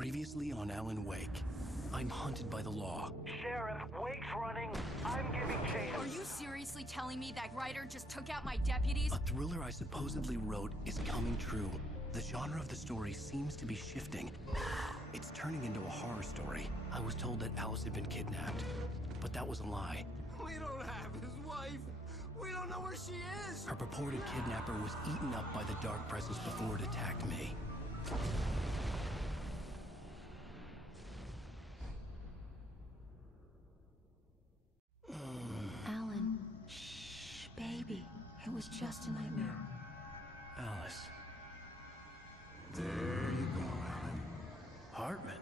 Previously on Alan Wake. I'm hunted by the law. Sheriff, Wake's running. I'm giving chase. Are you seriously telling me that writer just took out my deputies? A thriller I supposedly wrote is coming true. The genre of the story seems to be shifting. It's turning into a horror story. I was told that Alice had been kidnapped, but that was a lie. We don't have his wife. We don't know where she is. Her purported kidnapper was eaten up by the dark presence before it attacked me. Alan, shh, baby. It was just a nightmare. Alice. There you go, Alan. Hartman.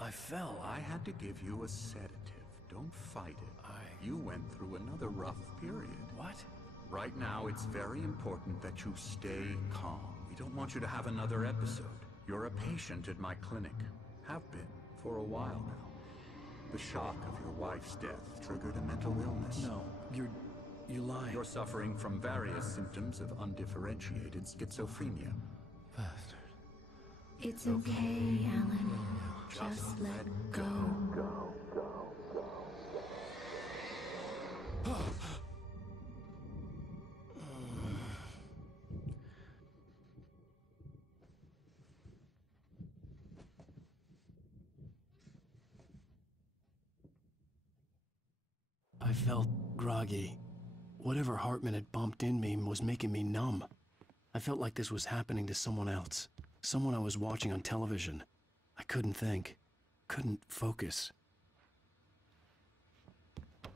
I fell. I had to give you a sedative. Don't fight it. You went through another rough period. What? Right now, it's very important that you stay calm. We don't want you to have another episode. You're a patient at my clinic. Have been for a while now. The shock of your wife's death triggered a mental illness. No, you're lying. You're suffering from various symptoms of undifferentiated schizophrenia. Bastard. It's okay, Alan. Just let go. I felt groggy. Whatever Hartman had bumped in me was making me numb. I felt like this was happening to someone else. Someone I was watching on television. I couldn't think. Couldn't focus.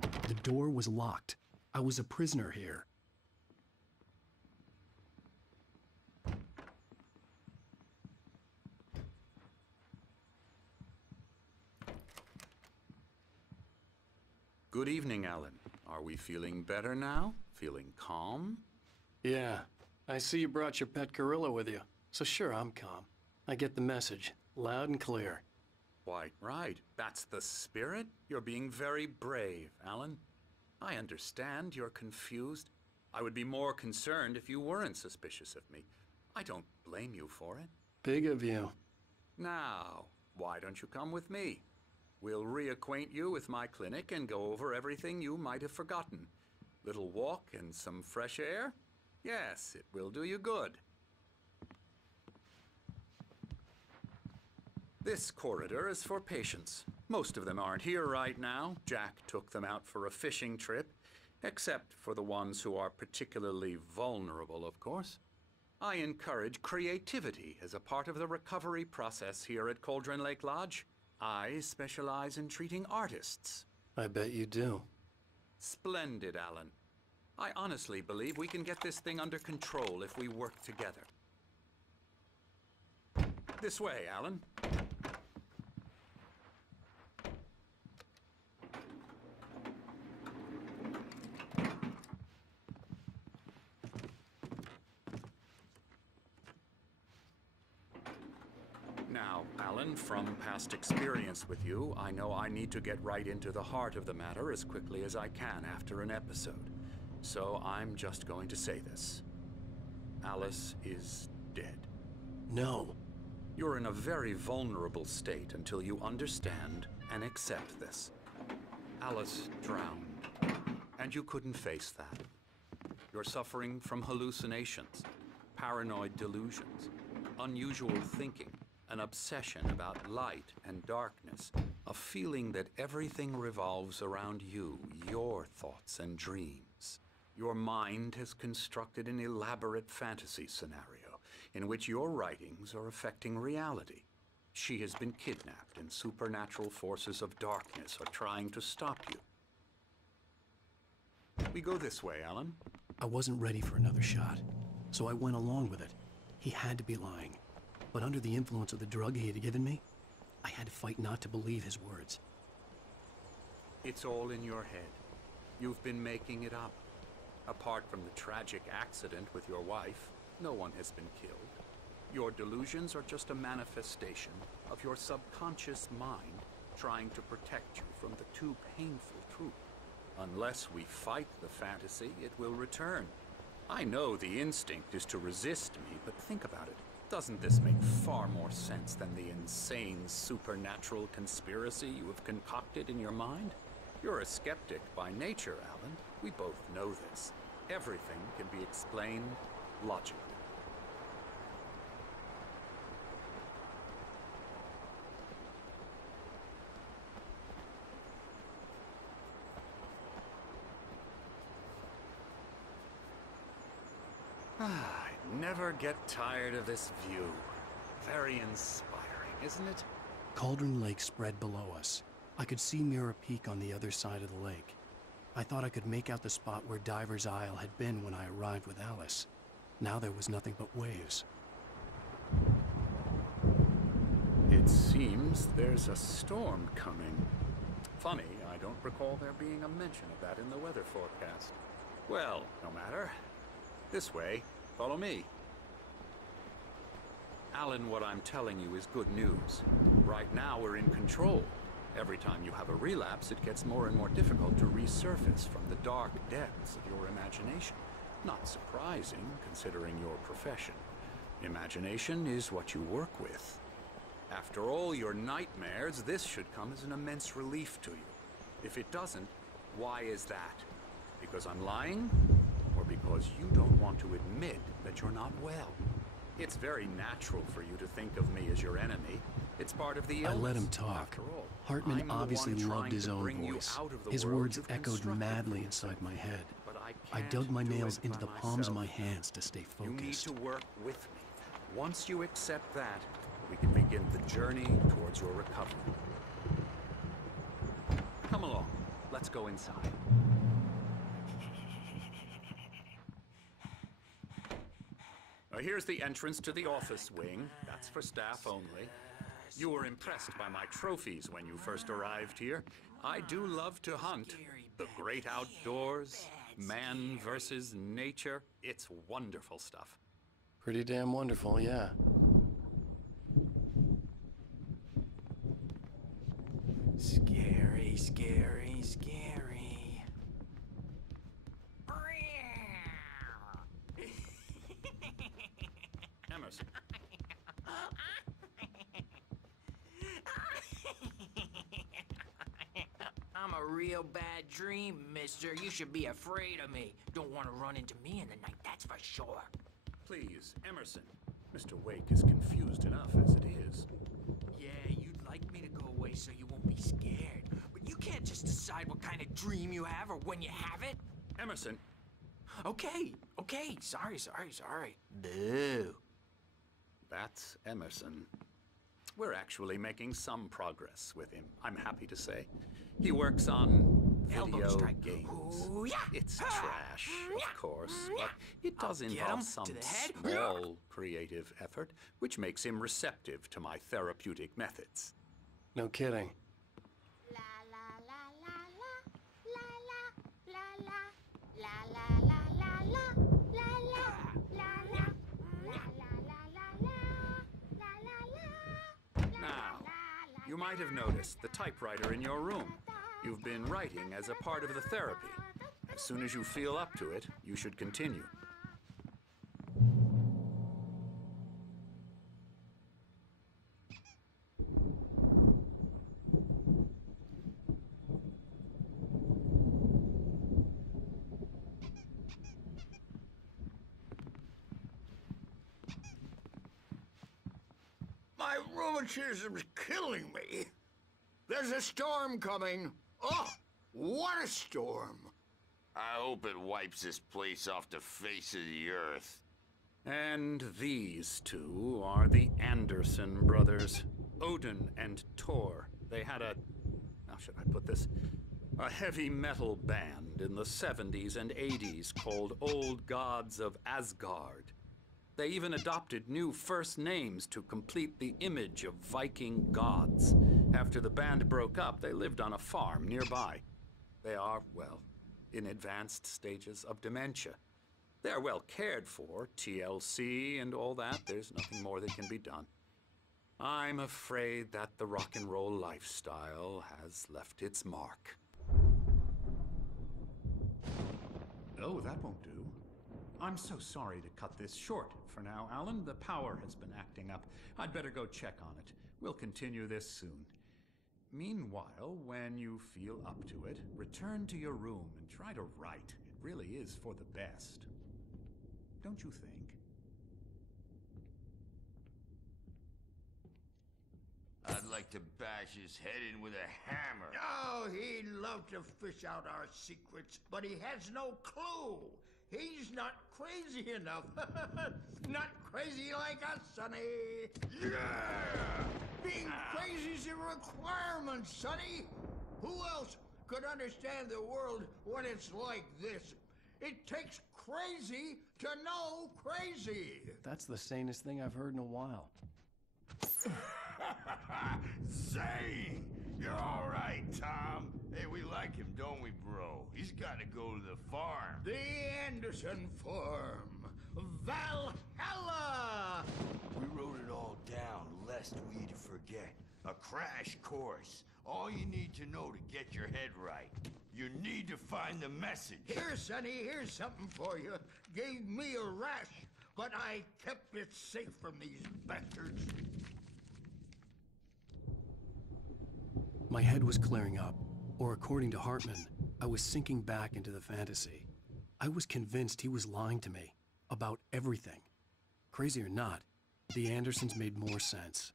The door was locked. I was a prisoner here. Good evening, Alan. Are we feeling better now? Feeling calm? Yeah. I see you brought your pet gorilla with you. So sure, I'm calm. I get the message. Loud and clear. Quite right. That's the spirit. You're being very brave, Alan. I understand you're confused. I would be more concerned if you weren't suspicious of me. I don't blame you for it. Big of you. Now, why don't you come with me? We'll reacquaint you with my clinic and go over everything you might have forgotten. Little walk and some fresh air? Yes, it will do you good. This corridor is for patients. Most of them aren't here right now. Jack took them out for a fishing trip, except for the ones who are particularly vulnerable, of course. I encourage creativity as a part of the recovery process here at Cauldron Lake Lodge. I specialize in treating artists. I bet you do. Splendid, Alan. I honestly believe we can get this thing under control if we work together. This way, Alan. Now, Alan, from past experience with you, I know I need to get right into the heart of the matter as quickly as I can after an episode. So I'm just going to say this. Alice is dead. No. You're in a very vulnerable state until you understand and accept this. Alice drowned, and you couldn't face that. You're suffering from hallucinations, paranoid delusions, unusual thinking, an obsession about light and darkness, a feeling that everything revolves around you, your thoughts and dreams. Your mind has constructed an elaborate fantasy scenario in which your writings are affecting reality. She has been kidnapped and supernatural forces of darkness are trying to stop you. We go this way, Alan. I wasn't ready for another shot, so I went along with it. He had to be lying. But under the influence of the drug he had given me, I had to fight not to believe his words. It's all in your head. You've been making it up. Apart from the tragic accident with your wife, no one has been killed. Your delusions are just a manifestation of your subconscious mind trying to protect you from the too painful truth. Unless we fight the fantasy, it will return. I know the instinct is to resist me, but think about it. Doesn't this make far more sense than the insane supernatural conspiracy you have concocted in your mind? You're a skeptic by nature, Alan. We both know this. Everything can be explained logically. I never get tired of this view. Very inspiring, isn't it? Cauldron Lake spread below us. I could see Mirror Peak on the other side of the lake. I thought I could make out the spot where Diver's Isle had been when I arrived with Alice. Now there was nothing but waves. It seems there's a storm coming. Funny, I don't recall there being a mention of that in the weather forecast. Well, no matter. This way. Follow me. Alan, what I'm telling you is good news. Right now, we're in control. Every time you have a relapse, it gets more and more difficult to resurface from the dark depths of your imagination. Not surprising, considering your profession. Imagination is what you work with. After all your nightmares, this should come as an immense relief to you. If it doesn't, why is that? Because I'm lying? Or because you don't want to admit that you're not well? It's very natural for you to think of me as your enemy. It's part of the illness. I let him talk. After all, Hartman I'm the obviously one loved trying his to own bring you voice. out of the His world words you've echoed constructed madly for inside yourself. my head. But I can't dug my do nails it into by the palms of my myself. hands to stay You need focused. to work with me. Once you accept that, we can begin the journey towards your recovery. Come along. Let's go inside. Here's the entrance to the office wing. That's for staff only. You were impressed by my trophies when you first arrived here. I do love to hunt. The great outdoors, man versus nature. It's wonderful stuff. Pretty damn wonderful, yeah. Scary, scary, scary. Emerson. I'm a real bad dream, mister. You should be afraid of me. Don't want to run into me in the night, that's for sure. Please, Emerson. Mr. Wake is confused enough as it is. Yeah, you'd like me to go away so you won't be scared. But you can't just decide what kind of dream you have or when you have it. Emerson. Okay, sorry. Boo. That's Emerson. We're actually making some progress with him, I'm happy to say. He works on Elbow video strike. games. Ooh, yeah. It's trash, of course, but it does I'll get involve him some to the head. small creative effort, which makes him receptive to my therapeutic methods. No kidding. La la la la la la la la la la la la la la la la la Now, you might have noticed the typewriter in your room. You've been writing as a part of the therapy. As soon as you feel up to it, you should continue. My rheumatism's killing me. There's a storm coming. Oh, what a storm. I hope it wipes this place off the face of the earth. And these two are the Anderson brothers, Odin and Thor. They had how should I put this? A heavy metal band in the 70s and 80s called Old Gods of Asgard. They even adopted new first names to complete the image of Viking gods. After the band broke up, they lived on a farm nearby. They are, well, in advanced stages of dementia. They're well cared for, TLC and all that. There's nothing more that can be done. I'm afraid that the rock and roll lifestyle has left its mark. Oh, that won't do. I'm so sorry to cut this short for now, Alan. The power has been acting up. I'd better go check on it. We'll continue this soon. Meanwhile, when you feel up to it, return to your room and try to write. It really is for the best. Don't you think? I'd like to bash his head in with a hammer. Oh, he'd love to fish out our secrets, but he has no clue. He's not crazy enough. Not crazy like us, Sonny. Yeah! Being crazy's a requirement, Sonny. Who else could understand the world when it's like this? It takes crazy to know crazy. That's the sanest thing I've heard in a while. Zane! You're all right, Tom. Hey, we like him, don't we, bro? He's got to go to the farm. The Anderson Farm. Valhalla! We wrote it all down, lest we'd forget. A crash course. All you need to know to get your head right. You need to find the message. Here, Sonny, here's something for you. Gave me a rash, but I kept it safe from these bastards. My head was clearing up, or according to Hartman, I was sinking back into the fantasy. I was convinced he was lying to me about everything. Crazy or not, the Andersons made more sense.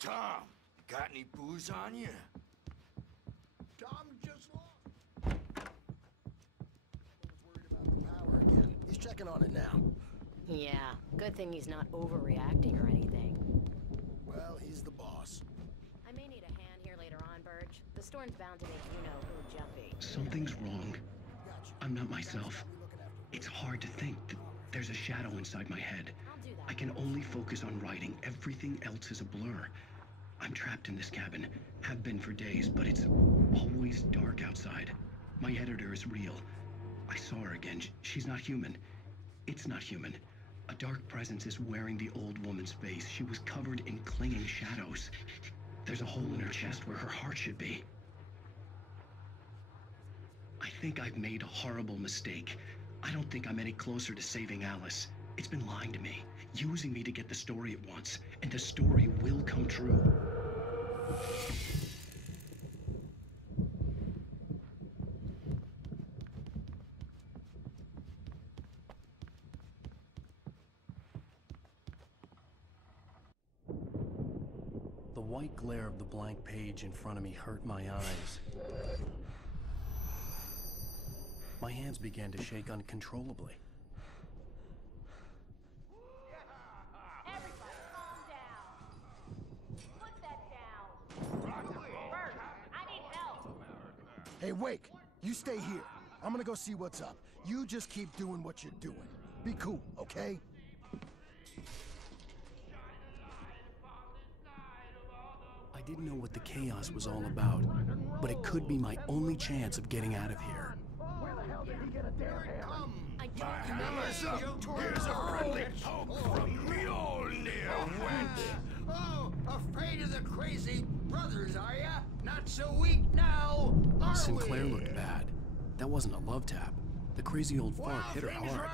Tom, got any booze on you? Tom just lost. Worried about the power again. He's checking on it now. Yeah, good thing he's not overreacting or anything. Well, he's the boss. I may need a hand here later on, Birch. The storm's bound to make you-know-who jumpy. Something's wrong. I'm not myself. It's hard to think that there's a shadow inside my head. I'll do that. I can only focus on writing. Everything else is a blur. I'm trapped in this cabin. Have been for days, but it's always dark outside. My editor is real. I saw her again. She's not human. It's not human. A dark presence is wearing the old woman's face. She was covered in clinging shadows. There's a hole in her chest where her heart should be. I think I've made a horrible mistake. I don't think I'm any closer to saving Alice. It's been lying to me, using me to get the story it wants, and the story will come true. The white glare of the blank page in front of me hurt my eyes. My hands began to shake uncontrollably. Everybody calm down. Put that down. Bert, I need help. Hey, Wake, you stay here. I'm gonna go see what's up. You just keep doing what you're doing. Be cool, okay? I didn't know what the chaos was all about, but it could be my only chance of getting out of here. Where the hell did he get a damn hammer? I don't My know. hammer's up. Here's a friendly poke from Mjolnir, wench. Oh, afraid of the crazy brothers, are ya? Not so weak now, are Sinclair we? looked bad. That wasn't a love tap. The crazy old fart hit her hard.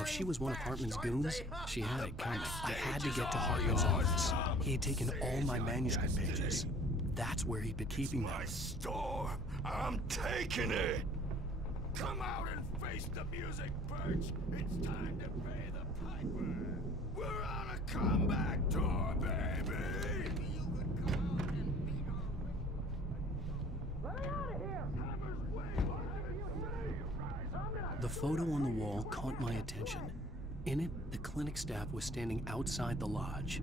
If she was one of Hartman's goons, she had it coming. I had to get to Hartman's office. He had taken all my manuscript pages. That's where he'd been keeping them. My storm. I'm taking it. Come out and face the music, Birch. It's time to pay the piper. We're on a comeback tour, baby. You could come out and beat Let me out of here! Hammer's way behind you. The photo on the wall caught my attention. In it, the clinic staff was standing outside the lodge.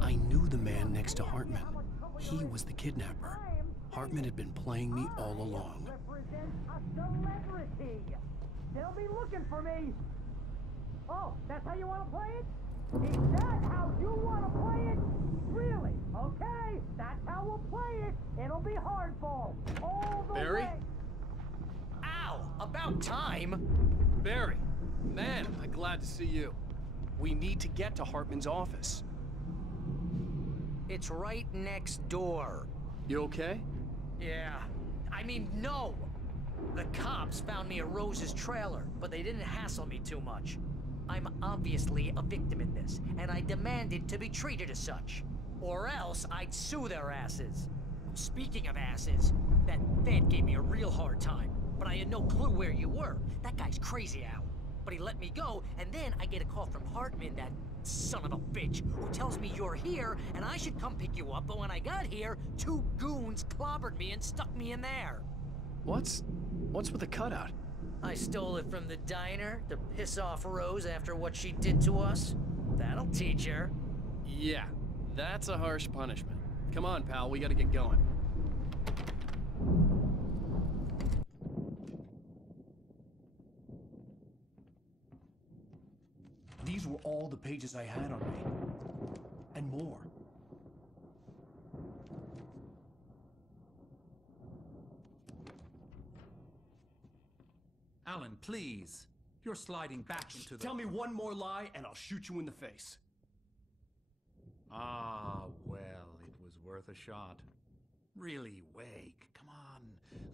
I knew the man next to Hartman. He was the kidnapper. Hartman had been playing me all along. Represent a celebrity. They'll be looking for me. Oh, that's how you want to play it? Is that how you want to play it? Really? Okay, that's how we'll play it. It'll be hardball all the Barry? way. Ow! About time! Barry, man, am I glad to see you. We need to get to Hartman's office. It's right next door. You okay? Yeah. I mean, no! The cops found me at Rose's trailer, but they didn't hassle me too much. I'm obviously a victim in this, and I demanded to be treated as such. Or else I'd sue their asses. Speaking of asses, that Fed gave me a real hard time, but I had no clue where you were. That guy's crazy, Al. But he let me go, and then I get a call from Hartman, that son of a bitch, who tells me you're here, and I should come pick you up, but when I got here, 2 goons clobbered me and stuck me in there. What's with the cutout? I stole it from the diner to piss off Rose after what she did to us. That'll teach her. Yeah, that's a harsh punishment. Come on, pal, we gotta get going. These were all the pages I had on me. And more. Alan, please. You're sliding back into the... Tell me one more lie and I'll shoot you in the face. Ah, well, it was worth a shot. Really, Wake, come on.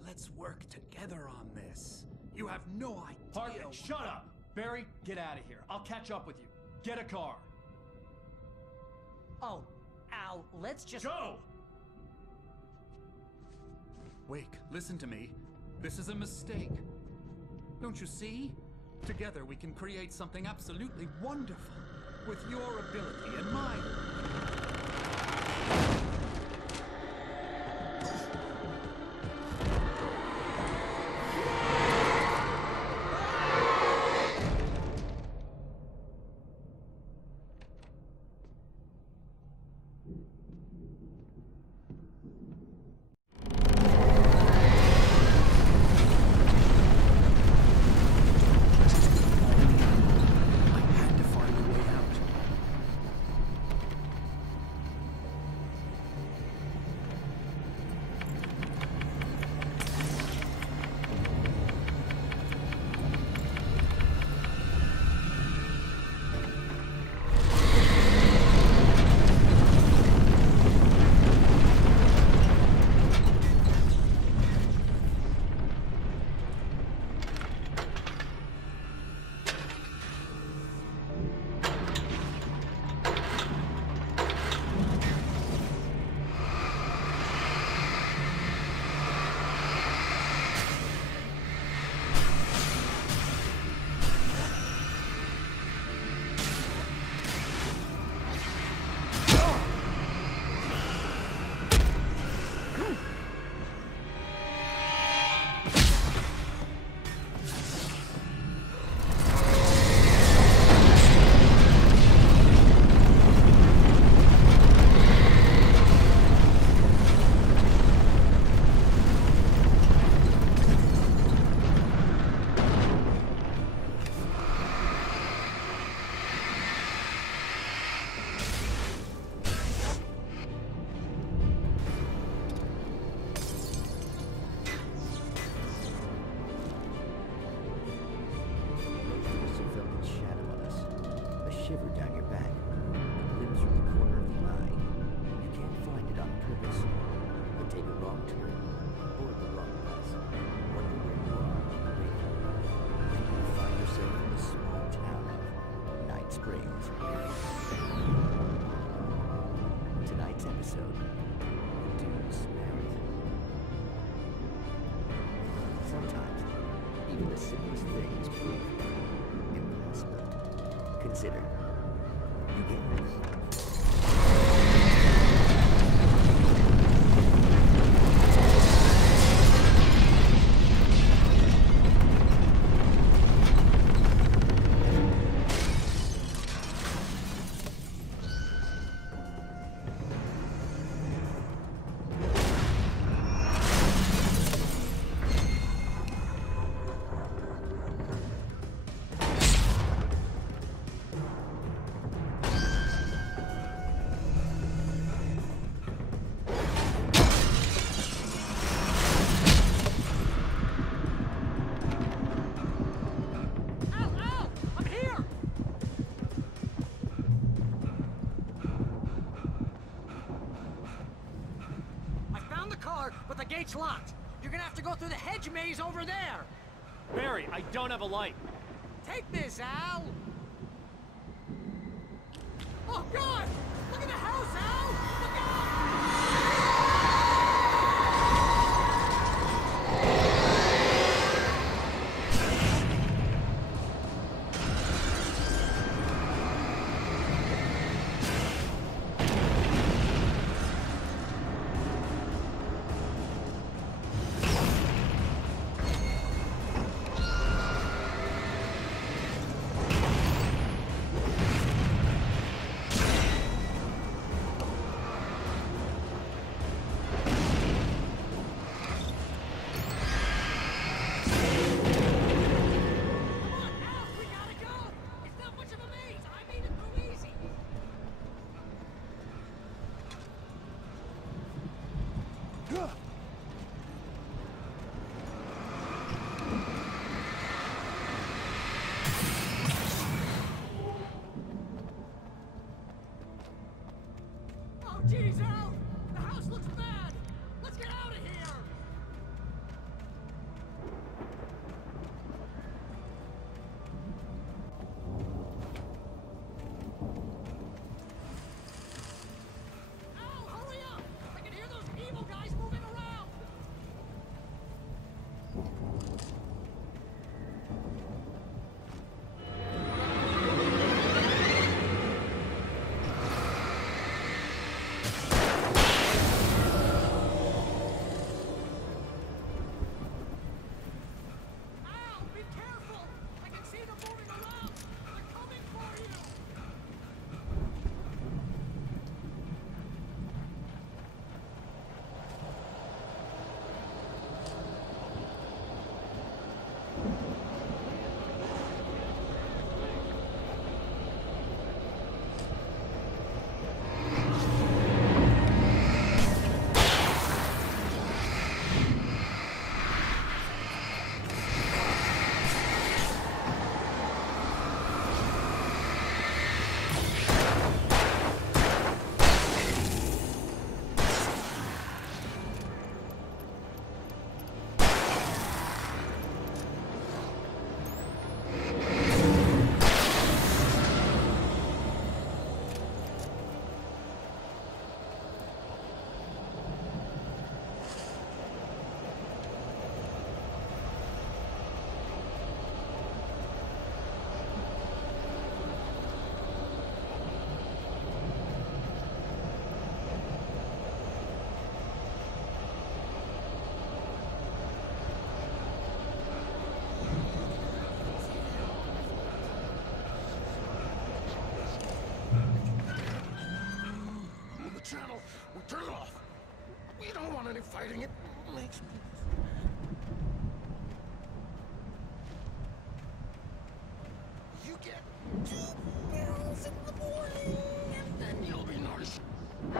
Let's work together on this. You have no idea... Hartman, shut up! Barry, get out of here. I'll catch up with you. Get a car. Oh, Al, let's just... Go! Wake, listen to me. This is a mistake. Don't you see? Together we can create something absolutely wonderful. With your ability and mine. shiver down your back, limbs from the corner of the eye. You can't find it on purpose, but take a wrong turn, board the wrong bus, wonder where you are, and you will find yourself in the small town of Night Springs. Tonight's episode, the Deuce Marries. Sometimes, even the simplest things prove impossible. Consider. You get this. But the gate's locked. You're gonna have to go through the hedge maze over there! Barry, I don't have a light. Take this, Al! Oh, God! Look at the house, Al! Look out! Jeez, Al! The house looks bad! Let's get out of here! Al, hurry up! I can hear those evil guys moving around! Channel. We'll turn it off. We don't want any fighting. It makes me... You get 2 barrels in the morning, and then you'll be nice. You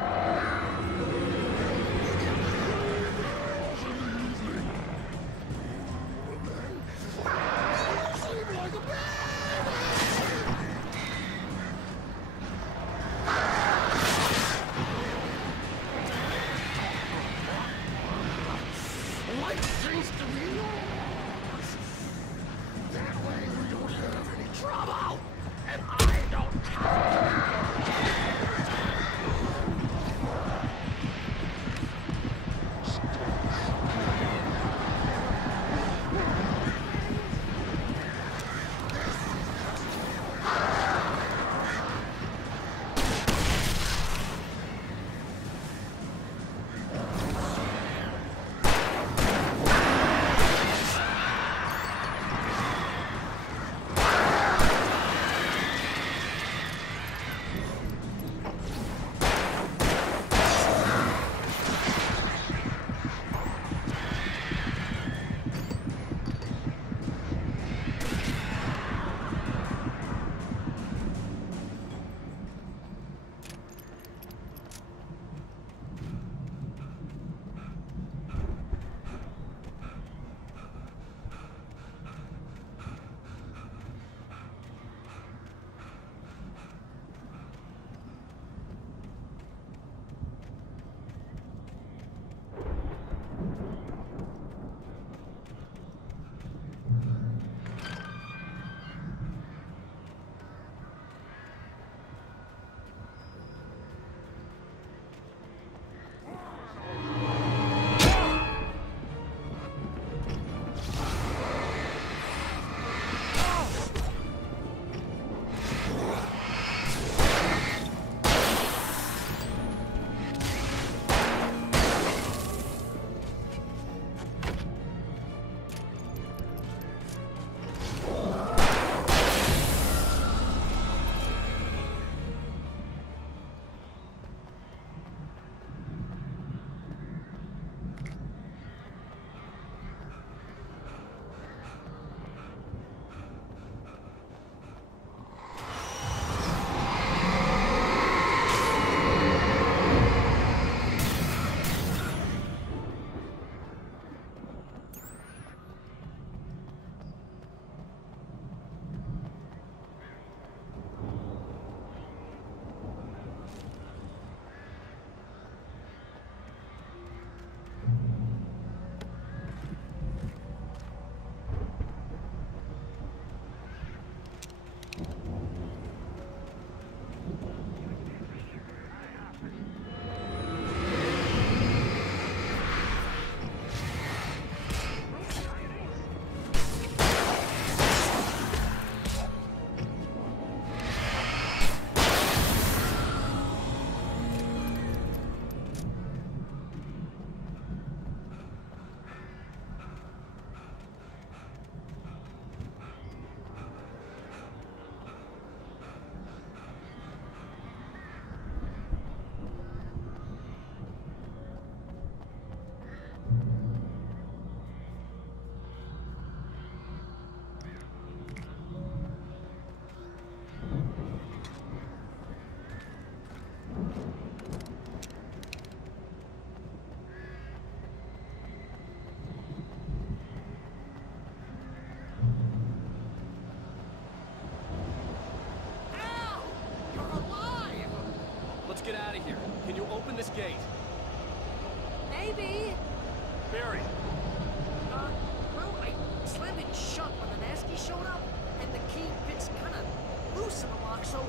get 3 barrels in the evening. And then you'll sleep like a baby. Light seems to be yours. That way we don't have any trouble, and I don't have this gate. Maybe. Barry. Well, I slammed it shut when the Nasty showed up, and the key fits kind of loose in the lock, so,